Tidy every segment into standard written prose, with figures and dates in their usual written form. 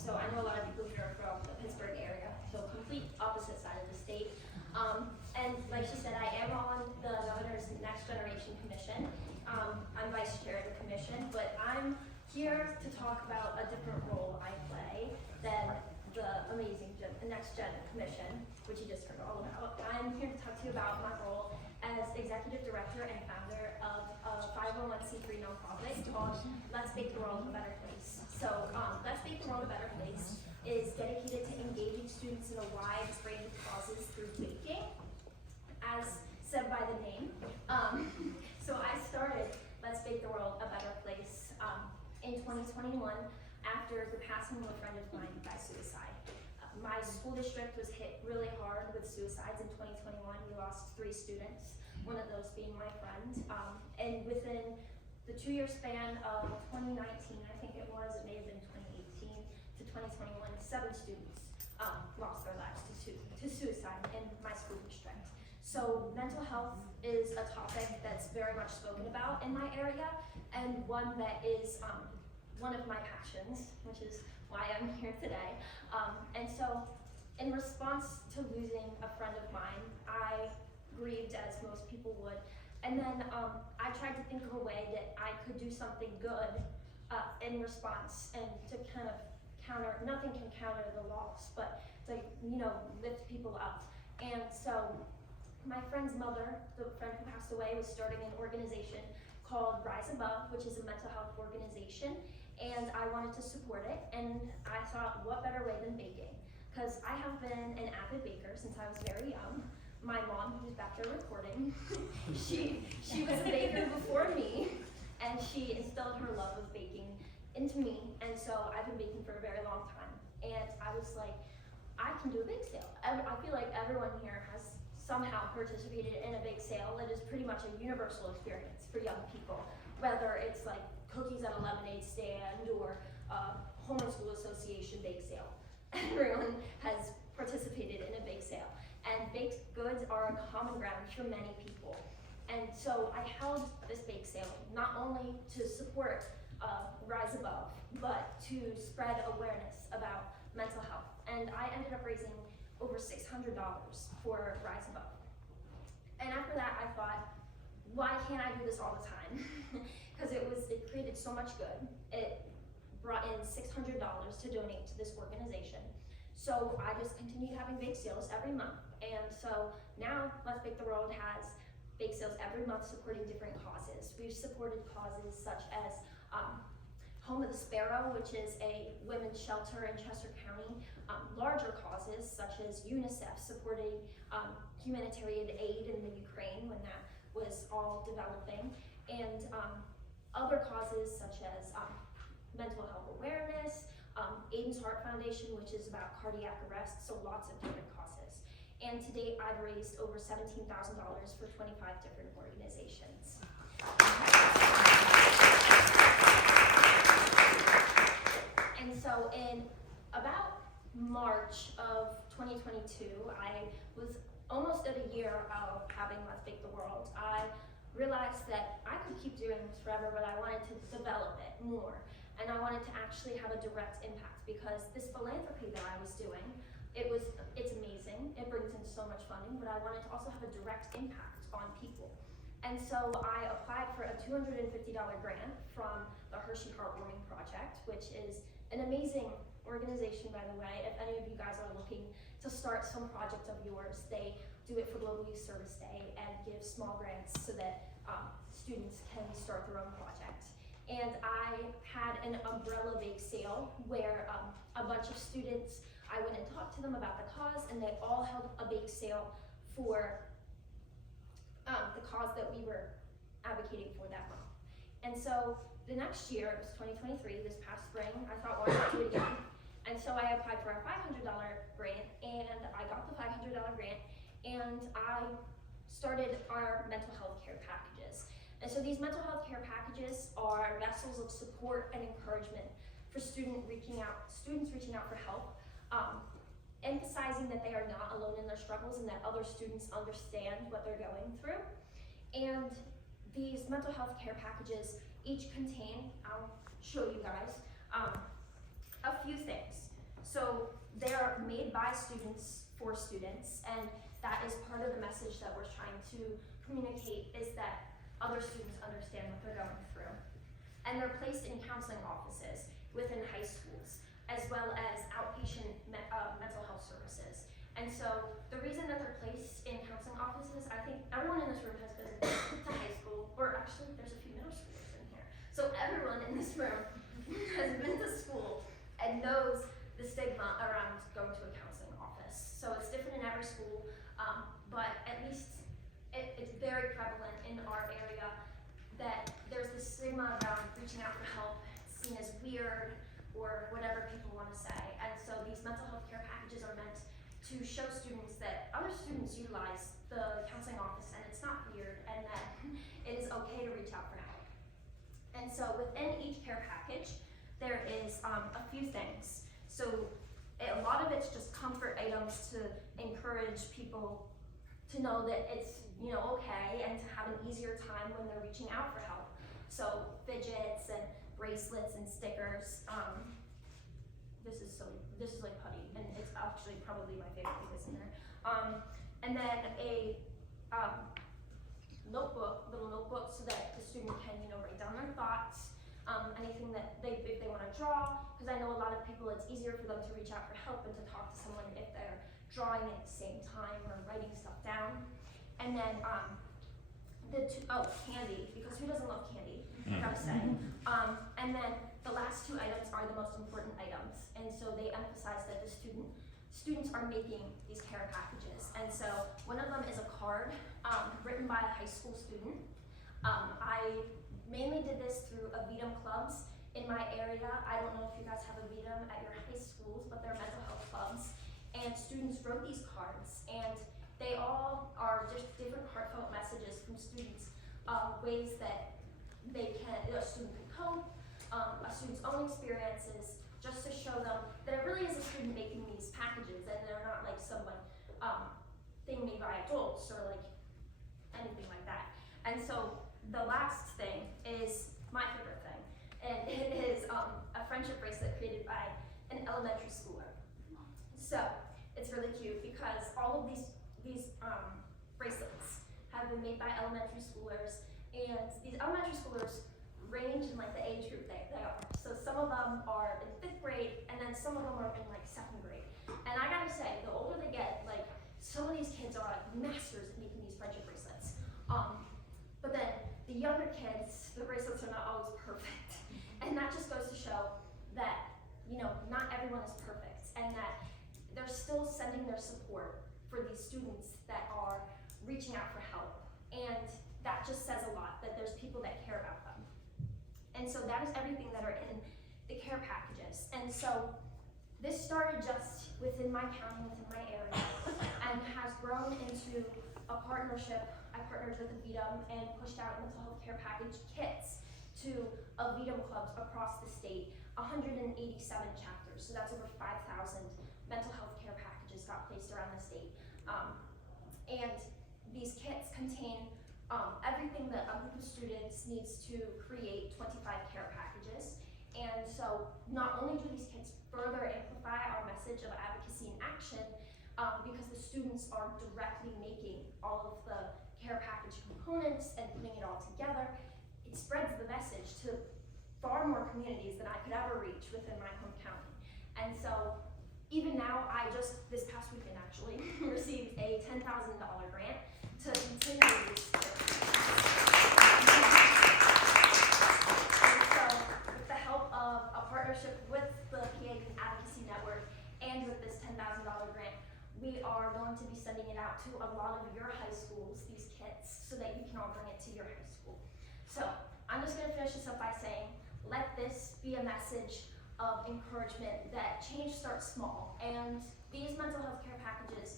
So I know a lot of people here are from the Pittsburgh area, so complete opposite side of the state. And like she said, I am on the Governor's Next Generation Commission. I'm vice chair of the commission, but I'm here to talk about a different role I play than the amazing Next Gen Commission, which you just heard all about. I'm here to talk to you about my role as executive director and founder of a 501c3 nonprofit called Let's Make the World a Better Place. So Let's Make the World a Better Place is dedicated to engaging students in a wide range of causes through baking, as said by the name. So I started Let's Make the World a Better Place in 2021 after the passing of a friend of mine by suicide. My school district was hit really hard with suicides in 2021. We lost 3 students, one of those being my friend. And within the 2-year span of 2019, I think it may have been 2018 to 2021, 7 students lost their lives to suicide in my school district. So mental health is a topic that's very much spoken about in my area, and one that is one of my passions, which is why I'm here today. And so in response to losing a friend of mine, I grieved as most people would. And then I tried to think of a way that I could do something good in response, and to kind of nothing can counter the loss, but to, lift people up. And so my friend's mother, the friend who passed away, was starting an organization called Rise Above, which is a mental health organization. And I wanted to support it, and I thought, what better way than baking? Because I have been an avid baker since I was very young. My mom, who's back there recording, she was a baker before me, and she instilled her love of baking into me, and so I've been baking for a very long time. And I was like, I can do a bake sale. I feel like everyone here has somehow participated in a bake sale. It is pretty much a universal experience for young people, whether it's like cookies at a lemonade stand or Home School Association bake sale. Everyone has participated in a bake sale, and baked goods are a common ground for many people. And so I held this bake sale not only to support Rise Above, but to spread awareness about mental health. And I ended up raising over $600 for Rise Above. And after that, I thought, why can't I do this all the time? Because it created so much good. It brought in $600 to donate to this organization. So I just continued having bake sales every month. And so now Let's Bake the World has bake sales every month supporting different causes. We've supported causes such as Home of the Sparrow, which is a women's shelter in Chester County, larger causes such as UNICEF supporting humanitarian aid in the Ukraine when that was all developing, and other causes such as mental health awareness, Aiden's Heart Foundation, which is about cardiac arrest, so lots of different causes. And to date, I've raised over $17,000 for 25 different organizations. And so in about March of 2022, I was almost at a year of having Let's Bake the World. I realized that I could keep doing this forever, but I wanted to develop it more. And I wanted to actually have a direct impact, because this philanthropy that I was doing, it's amazing, it brings in so much funding, but I wanted to also have a direct impact on people. And so I applied for a $250 grant from the Hershey Heartwarming Project, which is an amazing organization, by the way. If any of you guys are looking to start some project of yours, they do it for Global Youth Service Day and give small grants so that students can start their own project. And I had an umbrella bake sale where a bunch of students, I went and talked to them about the cause, and they all held a bake sale for the cause that we were advocating for that month. And so the next year, it was 2023, this past spring, I thought, why not do it again? And so I applied for a $500 grant, and I got the $500 grant, and I started our mental health care packages. And so these mental health care packages are vessels of support and encouragement for students reaching out for help, emphasizing that they are not alone in their struggles and that other students understand what they're going through. And these mental health care packages each contain, I'll show you guys, a few things. So they're made by students for students, and that is part of the message that we're trying to communicate, is that other students understand what they're going through. And they're placed in counseling offices within high schools, as well as outpatient mental health services. And so the reason that they're placed in counseling offices, I think everyone in this room has been to high school, or actually there's a few middle schoolers in here. So everyone in this room has been to school and knows the stigma around going to a counseling office. So it's different in every school, but at least it's very prevalent in our area that there's this stigma around reaching out for help, seen as weird, or whatever people want to say. And so these mental health care packages are meant to show students that other students utilize the counseling office, and it's not weird, and that it is okay to reach out for help. And so within each care package, there is a few things. So a lot of it's just comfort items to encourage people to know that it's, you know, okay, and to have an easier time when they're reaching out for help. So fidgets and bracelets and stickers. This is like putty, and it's actually probably my favorite thing that's in there. And then a little notebook, so that the student can, you know, write down their thoughts, anything that if they want to draw, because I know a lot of people, it's easier for them to reach out for help and to talk to someone if they're drawing at the same time or writing stuff down. And then candy, because who doesn't love candy, I gotta say. And then the last two items are the most important items, and so they emphasize that the students are making these care packages. And so one of them is a card written by a high school student. I mainly did this through Avidum clubs in my area. I don't know if you guys have Avidum at your high schools, but they're mental health clubs. And students wrote these cards, and they all are just different heartfelt messages from students, ways that a student can cope, a student's own experiences, just to show them that it really is a student making these packages, and they're not like someone thing made by adults or like anything like that. And so the last thing is my favorite thing, and it is a friendship bracelet created by an elementary schooler. So it's really cute because all of these bracelets have been made by elementary schoolers, and these elementary schoolers range in like the age group they are. So some of them are in 5th grade, and then some of them are in like 2nd grade. And I gotta say, the older they get, like some of these kids are like masters at making these friendship bracelets. But then the younger kids, the bracelets are not always perfect. And that just goes to show that, you know, not everyone is perfect, and that they're still sending their support for these students that are reaching out for help. And that just says a lot, that there's people that care about them. And so that is everything that are in the care packages. And so this started just within my county, within my area, and has grown into a partnership. I partnered with Avidum and pushed out mental health care package kits to Avidum clubs across the state, 187 chapters. So that's over 5,000 mental health care packages got placed around the state. And these kits contain everything that a group of students needs to create 25 care packages. And so not only do these kits further amplify our message of advocacy and action, because the students are directly making all of the care package components and putting it all together, it spreads the message to far more communities than I could ever reach within my home county. And so even now, I just, this past weekend actually, received a $10,000 grant to continue these. And so with the help of a partnership with the PA Advocacy Network and with this $10,000 grant, we are going to be sending it out to a lot of your high schools, these kits, so that you can all bring it to your high school. So I'm just gonna finish this up by saying, let this be a message of encouragement that change starts small. And these mental health care packages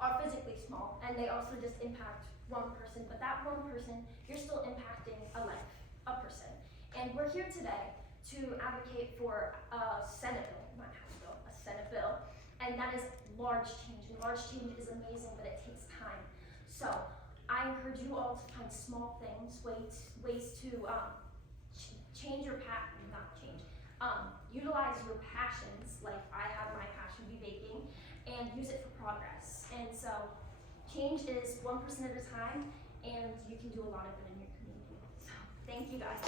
are physically small, and they also just impact one person, but that one person, you're still impacting a life, a person. And we're here today to advocate for a Senate bill, not House bill, a Senate bill, and that is large change. And large change is amazing, but it takes time. So I encourage you all to find small things, ways to change your path, not change, utilize your passions. Like I have my and use it for progress. And so change is 1% at a time, and you can do a lot of it in your community. So thank you guys.